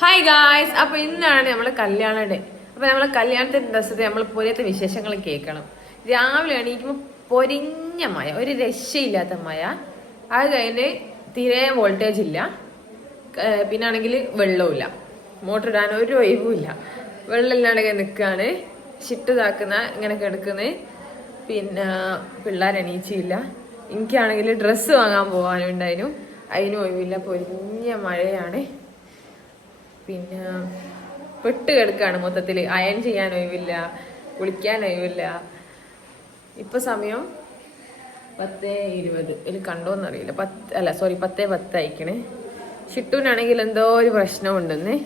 Hi guys, അപ്പൊ ഇന്നാണ് നമ്മളെ കല്യാണ ഡേ. അപ്പൊ നമ്മളെ കല്യാണത്തിന്റെ ദിവസത്തെ നമ്മൾ പുരത്തെ വിശേഷങ്ങൾ കേൾക്കണം. രാവിലെ എണീക്കുമ്പോൾ പൊരിഞ്ഞ മഴ, ഒരു രക്ഷയില്ലാത്ത മഴ. അത് കഴിഞ്ഞ് തീരെ വോൾട്ടേജ് ഇല്ല, പിന്നാണെങ്കിൽ വെള്ളവുമില്ല, മോട്ടർ ഇടാൻ ഒരു ഒഴിവുമില്ല. വെള്ളമില്ലാണ്ട് നിൽക്കുകയാണ്, ഷിട്ട് ഇങ്ങനെ കിടക്കുന്നത്. പിന്നെ പിള്ളേർ എണീച്ചില്ല. എനിക്കാണെങ്കിൽ ഡ്രസ്സ് വാങ്ങാൻ പോകാനുണ്ടായിരുന്നു, അതിനും ഒഴിവില്ല, പൊരിഞ്ഞ മഴയാണ്. പിന്നെ പെട്ട് കിടക്കാണ് മൊത്തത്തിൽ. അയൺ ചെയ്യാൻ ഒഴിവില്ല, കുളിക്കാൻ ഒഴിവില്ല. ഇപ്പൊ സമയം 10:20. ഇതിൽ കണ്ടോന്നറിയില്ല, 10:10 അയക്കണേ. ഷിട്ടൂനാണെങ്കിൽ എന്തോ ഒരു പ്രശ്നമുണ്ടെന്ന്.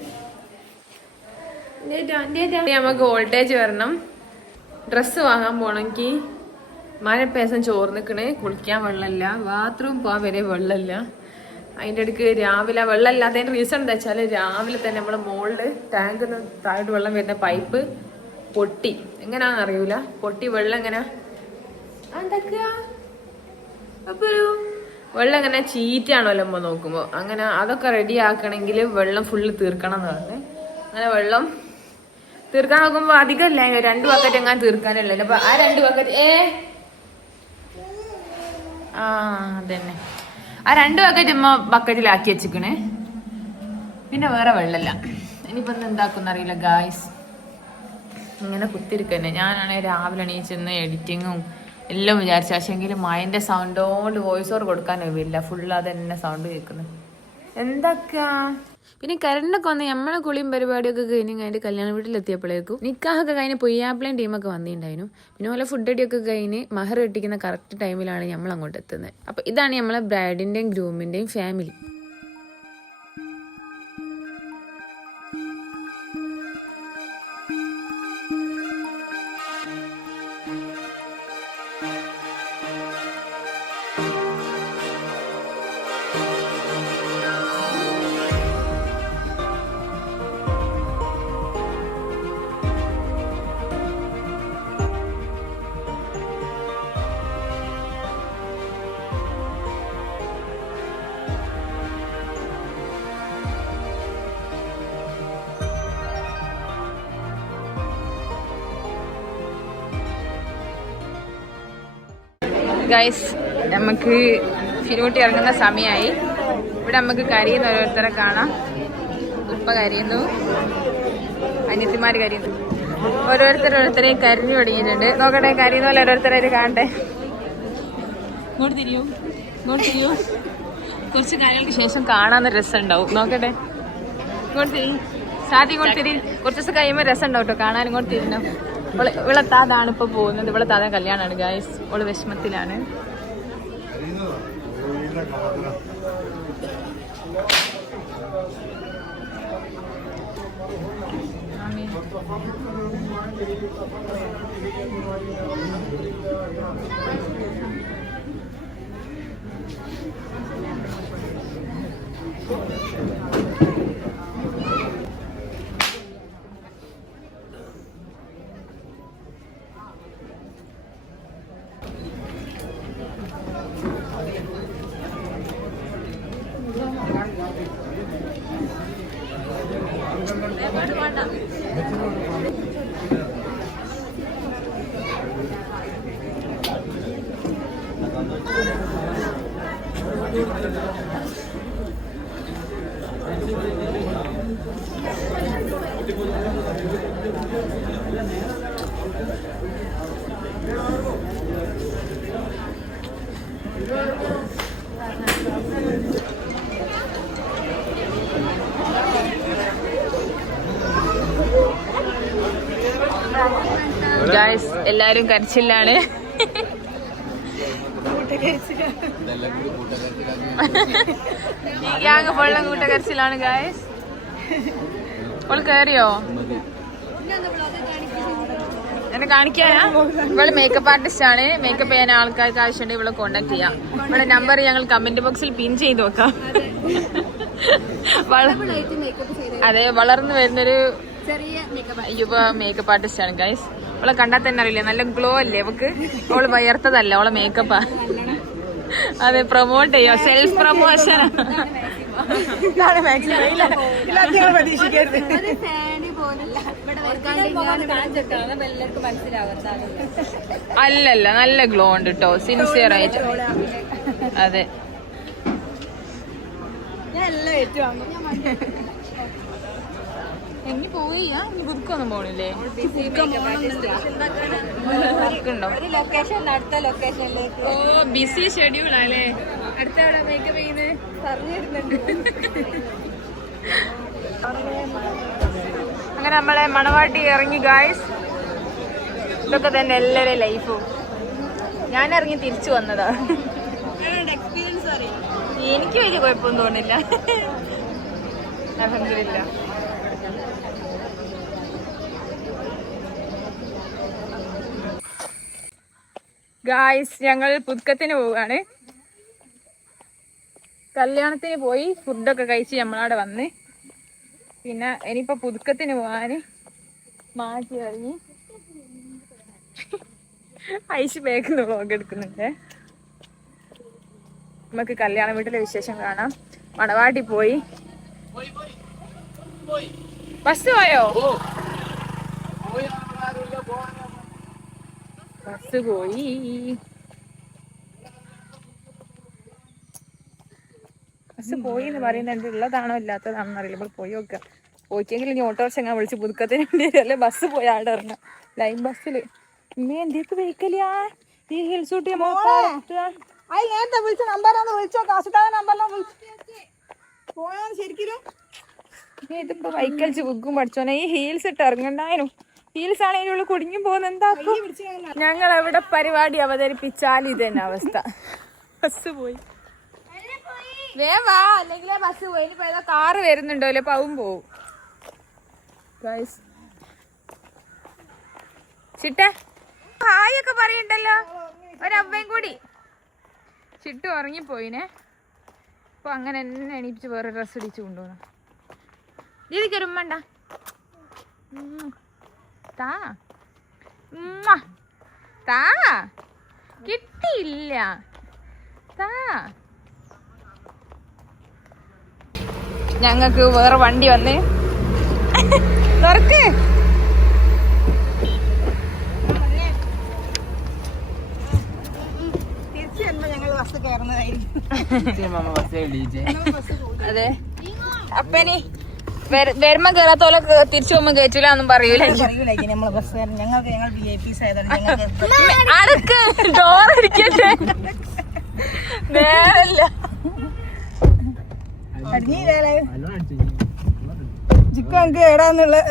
നമുക്ക് വോൾട്ടേജ് വരണം, ഡ്രസ്സ് വാങ്ങാൻ പോണെങ്കിൽ മഴ പേസം ചോർന്നിക്കണേ. കുളിക്കാൻ വെള്ളമില്ല, ബാത്റൂം പോകാൻ വരെ വെള്ളമില്ല. അതിൻ്റെ ഇടയ്ക്ക് രാവിലെ വെള്ളമില്ലാത്തതിൻ്റെ റീസൺ എന്താ വെച്ചാൽ, രാവിലെ തന്നെ നമ്മളെ മുകളിൽ ടാങ്കിൽ നിന്ന് താഴോട്ട് വെള്ളം വരുന്ന പൈപ്പ് പൊട്ടി. എങ്ങനെയാണെന്ന് അറിയൂല, പൊട്ടി. വെള്ളം എങ്ങനെ ഉണ്ടാക്കുക, അപ്പൊ വെള്ളം എങ്ങനെ ചീറ്റാണല്ലോ അമ്മ നോക്കുമ്പോൾ. അങ്ങനെ അതൊക്കെ റെഡി ആക്കണമെങ്കിൽ വെള്ളം ഫുള്ള് തീർക്കണം എന്ന് പറഞ്ഞ്, അങ്ങനെ വെള്ളം തീർക്കാൻ നോക്കുമ്പോൾ അധികമല്ല, 2 ബക്കറ്റ് എങ്ങനെ തീർക്കാനല്ലേ. അപ്പൊ ആ 2 ബക്കറ്റ് അതന്നെ, ആ 2 ബക്കറ്റ് അമ്മ ബക്കറ്റിലാക്കി വെച്ചിക്കണേ. പിന്നെ വേറെ വെള്ളമില്ല. ഇനിയിപ്പോ എന്താക്കുന്ന അറിയില്ല ഗായ്സ്. ഇങ്ങനെ കുത്തിരിക്കന്നെ. ഞാനാണെങ്കിൽ രാവിലെ എണീച്ചെന്ന് എഡിറ്റിങ്ങും എല്ലാം വിചാരിച്ചു. പക്ഷെങ്കിൽ മഴന്റെ സൗണ്ടോണ്ട് വോയിസ് ഓവർ കൊടുക്കാൻ ഒഴിവില്ല, ഫുള്ള് അത് തന്നെ സൗണ്ട് കേൾക്കുന്നത്. എന്തൊക്കെയാ പിന്നെ കരണ്ടൊക്കെ വന്ന് നമ്മളെ കുളിയും പരിപാടിയൊക്കെ കഴിഞ്ഞ് കല്യാണ വീട്ടിലെത്തിയപ്പോഴേക്കും നിക്കാഹൊക്കെ കഴിഞ്ഞ് പൊയ്യാപ്പിളയും ടീമൊക്കെ വന്നിട്ടുണ്ടായിരുന്നു. പിന്നെ പോലെ ഫുഡ് അടിയൊക്കെ കഴിഞ്ഞ് മഹർ കെട്ടിക്കുന്ന കറക്റ്റ് ടൈമിലാണ് നമ്മൾ അങ്ങോട്ട് എത്തുന്നത്. അപ്പൊ ഇതാണ് നമ്മളെ ബ്രൈഡിന്റെയും ഗ്രൂമിന്റെയും ഫാമിലി. ഗൈസ്, നമുക്ക് ഫിനൂട്ടി ഇറങ്ങുന്ന സമയമായി. ഇവിടെ നമുക്ക് കരയുന്ന ഓരോരുത്തരെ കാണാം. ഉപ്പ കരയുന്നു, അനിയത്തിമാർ കരയുന്നു, ഓരോരുത്തരെയും കരഞ്ഞു തുടങ്ങിയിട്ടുണ്ട്. നോക്കട്ടെ, കരയുന്ന പോലെ ഓരോരുത്തരായിട്ട് കാണട്ടെ. ഇങ്ങോട്ട് തിരിയൂ. കുറച്ച് കാര്യങ്ങൾക്ക് ശേഷം കാണാൻ രസം ഉണ്ടാവും. നോക്കട്ടെ, ഇങ്ങോട്ട് തിരി. സാധ്യ ഇങ്ങോട്ട് തിരി. കുറച്ച് ദിവസം കഴിയുമ്പോൾ രസം ഉണ്ടാവും കേട്ടോ കാണാൻ. ഇങ്ങോട്ട് തിരിഞ്ഞോ. ഇവളെ താതാണ് ഇപ്പൊ പോകുന്നത്. ഇവളെ താത കല്യാണമാണ് ഗായ്സ്. ഓള് വിഷമത്തിലാണ്. ഗായ്സ്, എല്ലാരും കരച്ചില്ലാണ്. ഈ ഗ്യാങ് വെള്ളം കൂട്ടക്കരച്ചിലാണ് ഗായ്സ്. ഓള് കയറിയോ? എന്നെ കാണിക്കാനാ? ഇവള് മേക്കപ്പ് ആർട്ടിസ്റ്റ് ആണ്. മേക്കപ്പ് ചെയ്യാൻ ആൾക്കാർക്ക് ആവശ്യമുണ്ടെങ്കിൽ ഇവളെ കോണ്ടാക്ട് ചെയ്യാം. ഇവളുടെ നമ്പർ ഞങ്ങൾ കമന്റ് ബോക്സിൽ പിൻ ചെയ്ത് വെക്കാം. അതെ, വളർന്നു വരുന്നൊരു യുവ മേക്കപ്പ് ആർട്ടിസ്റ്റ് ആണ് ഗൈസ്. അവളെ കണ്ടാൽ തന്നെ അറിയില്ല, നല്ല ഗ്ലോ അല്ലേ അവക്ക്. അവള് വയർത്തതല്ല, അവളെ മേക്കപ്പാ. അതെ, പ്രൊമോട്ട് ചെയ്യോ, സെൽഫ് പ്രൊമോഷൻ. ഇതാണ് മാക്സിമം ഇല്ലാത്ത പ്രതീക്ഷിക്കരുത്. അല്ലല്ല, നല്ല ഗ്ലോ ഉണ്ട് കേട്ടോ, സിൻസിയർ ആയിട്ട്. അതെ, ഇനി പോയി ഇനി ബുക്കൊന്നും പോണില്ലേ? ഓ, ബിസി ഷെഡ്യൂൾ അല്ലേ? അടുത്ത എവിടെ മേക്കപ്പ് ചെയ്യുന്നത് അങ്ങനെ നമ്മളെ മണവാട്ടി ഇറങ്ങി ഗായ്സ്. ഇതൊക്കെ തന്നെ എല്ലാവരുടെയും ലൈഫും. ഞാൻ ഇറങ്ങി തിരിച്ചു വന്നതാ. എനിക്ക് വലിയ കുഴപ്പമൊന്നും തോന്നില്ല. അൽഹംദുലില്ലാ. ഗായ്സ്, ഞങ്ങൾ പുതുക്കത്തിന് പോവുകയാണ്. കല്യാണത്തിന് പോയി ഫുഡൊക്കെ കഴിച്ച് നമ്മളവിടെ വന്ന് പിന്നെ ഇനിയിപ്പോൾ പുതുക്കത്തിന് പോകാൻ മാറ്റി കഴിഞ്ഞ് ഐസ് ബാഗിൽ വ്ളോഗ് എടുക്കുന്നുണ്ട്. നമുക്ക് കല്യാണ വീട്ടിലെ വിശേഷം കാണാം. മണവാട്ടി പോയി. ബസ് പോയോ? ബസ് പോയി. ബസ് പോയി എന്ന് പറയുന്നുണ്ട്. ഉള്ളതാണോ ഇല്ലാത്തതാണോ അറിയില്ല. ഇപ്പോൾ പോയി നോക്കുക. പോയിക്കെങ്കിൽ ഇനി ഓട്ടോറിക്ഷ ഞാൻ വിളിച്ച് പുതുക്കത്തിന് വേണ്ടി അല്ലേ ബസ് പോയി ആടെ ഇറങ്ങാം. ലൈൻ ബസ്സിൽ ഇമ്മ എന്തൊക്കെ വെഹിക്കലിയാ ഈ ഹിൽസ് ഊട്ടി ഇതിപ്പോ വൈക്കൽച്ച് ബുക്കും പഠിച്ചോനെ. ഈ ഹീൽസ് ഇട്ട് ഇറങ്ങണ്ടായിരുന്നു. ഹീൽസ് ആണ് അതിനുള്ളിൽ കുടുങ്ങി പോകുന്ന എന്താക്കും. ഞങ്ങൾ എവിടെ പരിപാടി അവതരിപ്പിച്ചാൽ ഇത് തന്നെ അവസ്ഥ. ബസ് പോയി. വേവാ, അല്ലെങ്കിൽ ബസ് പോയി. ഇനിയിപ്പോ ഏതാ കാറ് വരുന്നുണ്ടോ അല്ലെ പവും പോവും. ചിട്ടെ ഹായൊക്കെ പറയണ്ടല്ലോ. ഒരവയും കൂടി. ചിട്ടു ഉറങ്ങിപ്പോയിനെ. അപ്പൊ അങ്ങനെ എന്നെ എണീപ്പിച്ച് വേറെ ഡ്രസ്സ് ഇടിച്ചു കൊണ്ടുപോകണം. രീതിക്കൊരു ഉമ്മണ്ട താ താ കിട്ടിയില്ല താ. ഞങ്ങക്ക് വേറെ വണ്ടി വന്ന് തുറക്ക്. അതെ, അപ്പനി വരുമ്പോ കേറാത്തോലെ തിരിച്ചു പോകുമ്പോ കയറ്റൂല ഒന്നും പറയൂല. അടക്ക് ഡോറടിക്കട്ടെ. നേരല്ല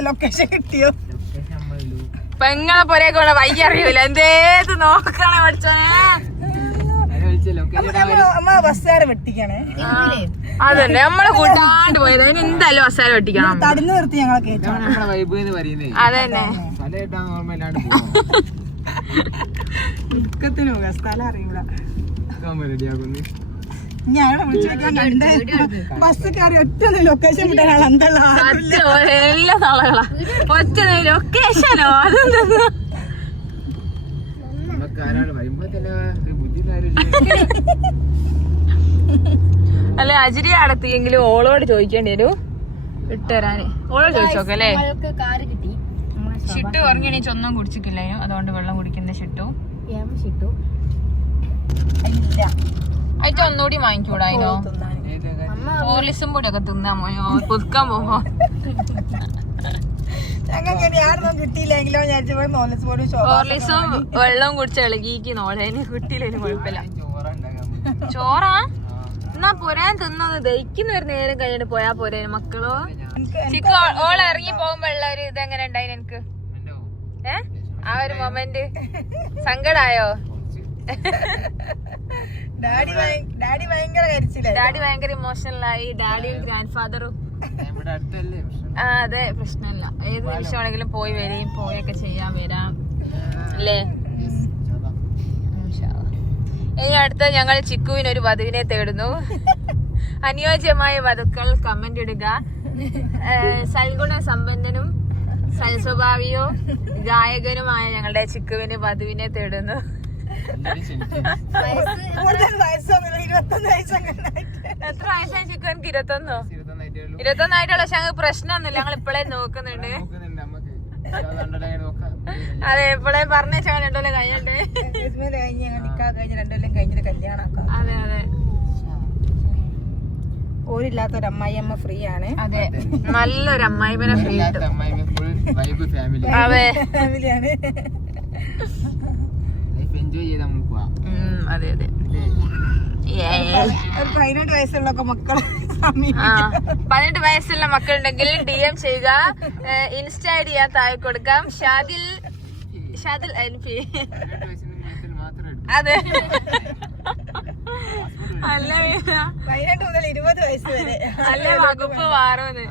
ലൊക്കേഷൻ കിട്ടിയോ? പെങ്ങളെ പോരേക്കോടെ വൈകി അറിയൂല. എന്തേത് നോക്കണേ പഠിച്ചോനെ. ബസ്സുകാരെ വെട്ടിക്കണേ. അതല്ലേ നമ്മളെ കൂട്ടാണ്ട് പോയത്. അതിന് എന്തായാലും ബസ്സുകാരെ വെട്ടിക്കണം. തടിഞ്ഞു നിർത്തി ഞങ്ങളെ കേട്ടോ. അതന്നെ സ്ഥലം അറിയൂല. ഞങ്ങളെ വിളിച്ചേക്കാൻ കണ്ട് ബസ് കയറി ഒറ്റ ലൊക്കേഷൻ കിട്ടാൻ എല്ലാ തളകളാ. ഒറ്റ ലൊക്കേഷനോ അല്ലെ അജിരി അടത്തിയെങ്കിലും ഓളോട് ചോദിക്കേണ്ടി വരും ഇട്ടുതരാന്. ഓളോട് ചോദിച്ചോക്കല്ലേ. ഷിട്ടു ഉറങ്ങിയണീച്ച് ഒന്നും കുടിച്ചിട്ടില്ലായിരുന്നു. അതുകൊണ്ട് വെള്ളം കുടിക്കുന്ന ഷിട്ടു അയച്ച ഒന്നുകൂടി വാങ്ങിക്കൂടായിനോ? പോലീസും കൂടി ഒക്കെ തിന്നാ മോയോ പുതുക്കാൻ പോവോ? പോലീസും വെള്ളവും കുടിച്ച് ഇളകിക്ക് നോളേന് കിട്ടിയില്ലേനും കുഴപ്പമില്ല. ചോറാ എന്നാ പോരാൻ തിന്നത് ദഹിക്കുന്ന ഒരു നേരം കഴിഞ്ഞിട്ട് പോയാ പോരേ മക്കളോ. ചിക്കു ഓൾ ഇറങ്ങി പോകുമ്പോ ഉള്ള ഒരു ഇതെങ്ങനെ ഉണ്ടായിന് എനിക്ക്? ആ ഒരു മൊമെന്റ് സങ്കടായോ? ഡാഡി ഭയങ്കര ഇമോഷണലായി. ഡാഡിയും ഗ്രാൻഡ് ഫാദറും. അതെ, പ്രശ്നമില്ല. ഏത് നിമിഷമാണെങ്കിലും പോയി വരികയും പോയൊക്കെ ചെയ്യാൻ വരാം അല്ലേ? ഇനി അടുത്ത ഞങ്ങൾ ചിക്കുവിന് ഒരു വധുവിനെ തേടുന്നു. അനുയോജ്യമായ വധുക്കൾ കമന്റ് ഇടുക. സൽഗുണ സമ്പന്നനും സൽസ്വഭാവിയോ ഗായകനുമായ ഞങ്ങളുടെ ചിക്കുവിന് വധുവിനെ തേടുന്നു. എത്ര വയസ്സായി ചിക്കു? എനിക്ക് 21. 21 പക്ഷെ ഞങ്ങൾക്ക് പ്രശ്നമൊന്നുമില്ല, ഞങ്ങൾ ഇപ്പഴേ നോക്കുന്നുണ്ട്. അതെ, ഇപ്പഴേ പറഞ്ഞ രണ്ടോലെ കഴിഞ്ഞിട്ട്. അതെ അതെ, ഓരില്ലാത്തൊരു അമ്മായിയമ്മ ഫ്രീ ആണ്. അതെ, നല്ലൊരു അമ്മായിമ്മനെ ഫ്രീ കിട്ടും. അതെ ഫാമിലിയാണ്. അതെ അതെ. 18 വയസ്സുള്ളൊക്കെ മക്കളെ 18 വയസ്സുള്ള മക്കളുണ്ടെങ്കിൽ DM ചെയ്യുക. ഇൻസ്റ്റ ID ഞാൻ താഴെ കൊടുക്കാം. ഷാദിൽ NP. അതെ, അല്ല 18 മുതൽ 20 വയസ്സ് വരെ. അല്ല വകുപ്പ് മാറുമെന്ന്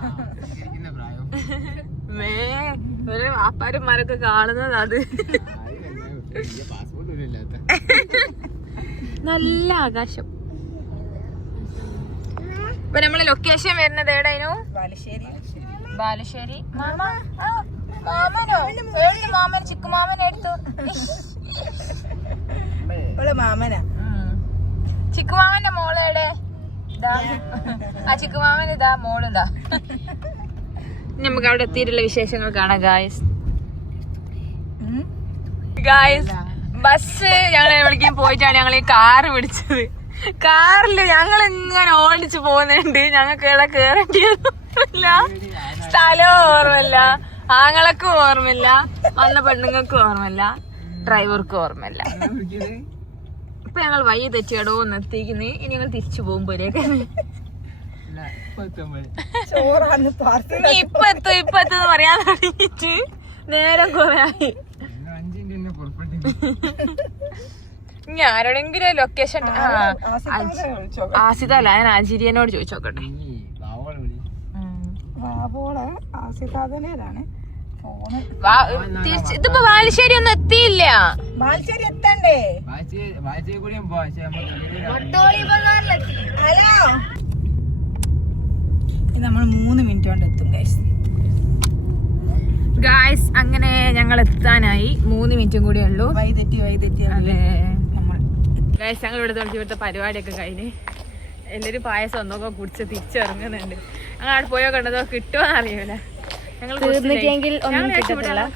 ഒരു വാപ്പാരന്മാരൊക്കെ കാണുന്നത്. അത് നല്ല ആകാശം. ഇപ്പൊ നമ്മള് ലൊക്കേഷൻ വരുന്നത് എവിടെയായിരുന്നു? ബാലുശ്ശേരി. മാമൻ ചിക്കുമാമൻ എടുത്തു. മാമനാ ചിക്കുമാമന്റെ മോള് എവിടെ? ആ ചിക്കുമാമൻ ഇതാ, മോളിതാ. നമുക്ക് അവിടെ എത്തിയിട്ടുള്ള വിശേഷങ്ങൾ കാണാം ഗായ്സ്. ബസ് ഞങ്ങൾ എവിടേക്കും പോയിട്ടാണ് ഞങ്ങൾ ഈ കാറ് പിടിച്ചത്. കാറില് ഞങ്ങൾ ഇങ്ങനെ ഓടിച്ചു പോകുന്നുണ്ട്. ഞങ്ങൾക്ക് ഇവിടെ കേറേണ്ടിയൊന്നുമില്ല, സ്ഥലവും ഓർമ്മയില്ല, ആങ്ങളക്കും ഓർമ്മയില്ല, വന്ന പെണ്ണുങ്ങൾക്കും ഓർമ്മയില്ല, ഡ്രൈവർക്കും ഓർമ്മയില്ല. ഇപ്പൊ ഞങ്ങൾ വഴി തെറ്റിയടോ നിർത്തിക്കുന്നു. ഇനി ഞങ്ങൾ തിരിച്ചു പോകുമ്പോഴേക്ക് ഇപ്പൊ എത്തും പറയാൻ തുടങ്ങിട്ട് നേരം കൊറേ ആയി. ഇനി ആരോടെങ്കിലും ലൊക്കേഷൻ ആസിത അല്ല, ഞാൻ ആജിരിയനോട് ചോദിച്ചോക്കട്ടെ. ഇതിപ്പോ ബാലുശ്ശേരി ഒന്നും എത്തിയില്ല. ബാലുശ്ശേരി എത്തണ്ടേ? ഹലോ, നമ്മൾ 3 മിനിറ്റ് കൊണ്ട് എത്തും ഗായ്സ്. അങ്ങനെ ഞങ്ങൾ എത്താനായി, 3 മിനിറ്റും കൂടെ ഉള്ളൂ. വൈതെറ്റി അതെ ഗായ്സ്, ഞങ്ങൾ ഇവിടുത്തെ പരിപാടിയൊക്കെ കഴിഞ്ഞ് എല്ലാവരും പായസം ഒന്നൊക്കെ കുടിച്ച് തിരിച്ചിറങ്ങുന്നുണ്ട്. ഞങ്ങൾ അവിടെ പോയോ കണ്ടതോ കിട്ടുമോ അറിയൂല. ഞങ്ങൾ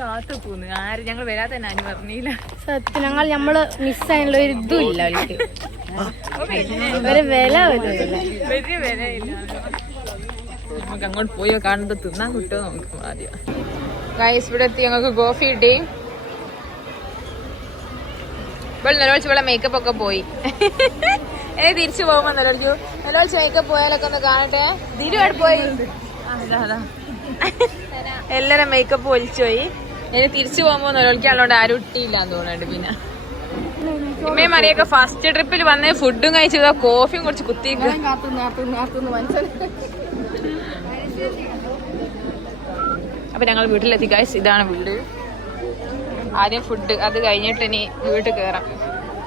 കാത്തു പോന്ന് ആര് ഞങ്ങൾ വരാത്ത തന്നെ അനു പറഞ്ഞില്ല. സത്യം നമ്മള് മിസ്സായുള്ള ഒരു ഇതും ഇല്ല അവർക്ക്. ഒരു വില വലിയ വിലയില്ല. നമുക്ക് അങ്ങോട്ട് പോയോ കാണുന്നത് തിന്നാൻ കിട്ടുമോ നമുക്ക് ആദ്യം. ഗായ്സ് ഇവിടെ എത്തി, ഞങ്ങൾക്ക് കോഫി കിട്ടി. ഇവിടെ നിലവിളിച്ച് ഇവിടെ മേക്കപ്പ് ഒക്കെ പോയി. ഇനി തിരിച്ചു പോകുമ്പോ നിലവിളിച്ച് മേക്കപ്പ് പോയാലൊക്കെ ഒന്ന് കാണട്ടെ. തിരുവാട് പോയി അതാ എല്ലാരും മേക്കപ്പ് ഒലിച്ചു പോയി. ഇനി തിരിച്ചു പോകുമ്പോ നിലവിളിക്കാനുള്ളതുകൊണ്ട് ആരും ഇട്ടിയില്ലാന്ന് തോന്നുന്നുണ്ട്. പിന്നെ ഇമ്മയും മറിയൊക്കെ ഫസ്റ്റ് ട്രിപ്പിൽ വന്ന് ഫുഡും കഴിച്ചു കോഫിയും കുടിച്ച് കുത്തിയിരിക്കും. അപ്പൊ ഞങ്ങൾ വീട്ടിലെത്തി ഗൈസ്. ഇതാണ് വീട്. ആദ്യം ഫുഡ്, അത് കഴിഞ്ഞിട്ട് ഇനി വീട്ടിൽ കയറാം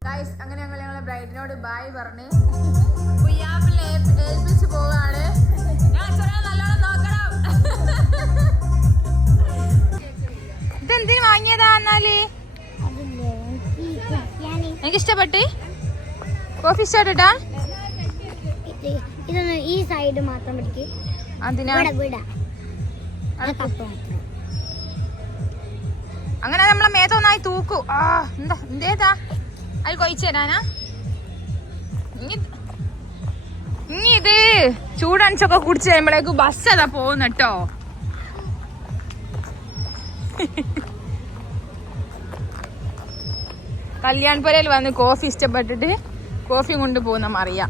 ഗൈസ്. അങ്ങനെ ഞങ്ങളെ ബ്രൈഡിനോട് ബായ് പറഞ്ഞ് ഏൽപ്പിച്ച് പോവാണ്. നല്ലോണം നോക്കണം. ഇതെന്തിനു വാങ്ങിയതാ? എന്നാല് എനിക്ക് ഇഷ്ടപ്പെട്ട് കോഫി ഇഷ്ടപ്പെട്ടാ? ഈ സൈഡ് മാത്രം പിടിക്ക്. അതിനാ അങ്ങനെ നമ്മളെ മേത്തൊന്നായി തൂക്കൂ. ആ എന്താ എന്തേതാ അത് കൊയിച്ചു തരാനാ? ഇനി ഇത് ചൂടണിച്ചൊക്കെ കുടിച്ച് കഴിയുമ്പോഴേക്ക് ബസ് അതാ പോകുന്ന കേട്ടോ. കല്യാൺപുരയിൽ വന്ന് കോഫി ഇഷ്ടപ്പെട്ടിട്ട് കോഫിയും കൊണ്ട് പോകുന്ന മറിയാം.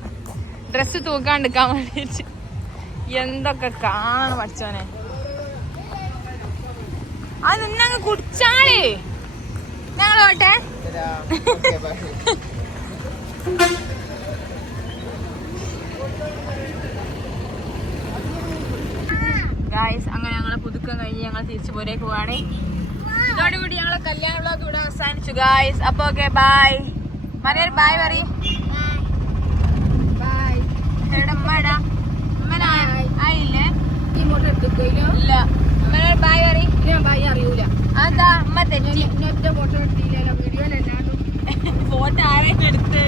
ഡ്രസ്സ് തൂക്കാണ്ടിരിക്കാൻ വേണ്ടിട്ട് എന്തൊക്കെ കാണണം പഠിച്ചോനെ. അത് നിന്നങ്ങ് കുടിച്ചാളേ. ഞങ്ങൾ പോട്ടെ. ഗായ്സ് അങ്ങനെ ഞങ്ങളെ പുതുക്കം കഴിഞ്ഞ് ഞങ്ങൾ തിരിച്ചു പോരേക്ക് പോവാണ്. ഇതോടുകൂടി ഞങ്ങളെ കല്യാണ വ്ലോഗ് ഇവിടെ അവസാനിച്ചു ഗായ്സ്. അപ്പൊ ഓക്കെ ബൈ. മറിയൊരു ബൈ പറയും. എവിടെടാ ആയില്ലേ? ഇല്ല ബായ് പറയും. ഞാൻ ബായ് അറിയൂല. അതാ അമ്മ തെറ്റി. ഫോട്ടോ ആരെയും എടുത്ത്